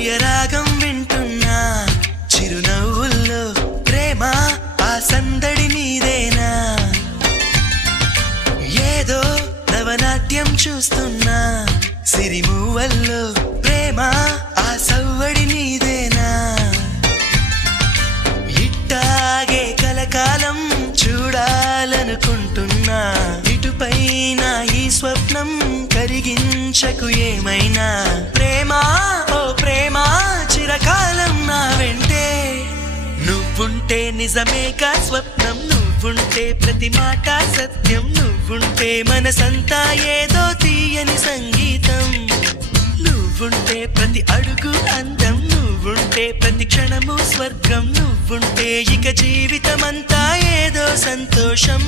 ప్రియరాగం వింటున్నా చిరునవ్వుల్లో ప్రేమ ఆ సందడి నీదేనా ఏదో నవనాట్యం చూస్తున్నా సిరిమూవల్లో ప్రేమ ఆ సవ్వడి నీదేనా ఇట్టాగే కలకాలం చూడాలనుకుంటున్నా ఇటుపైన ఈ స్వప్నం కరిగించకు ఏమైనా ప్రేమ ఓ ప్రేమ చిరకాలం నా వెంటే నువ్వుంటే నిజమేగా స్వప్నం నువ్వుంటే ప్రతి మాట సత్యం నువ్వుంటే మనసంతా ఏదో తీయని సంగీతం నువ్వుంటే ప్రతి అడుగు అందం నువ్వుంటే ప్రతి క్షణము స్వర్గం నువ్వుంటే ఇక జీవితమంతా ఏదో సంతోషం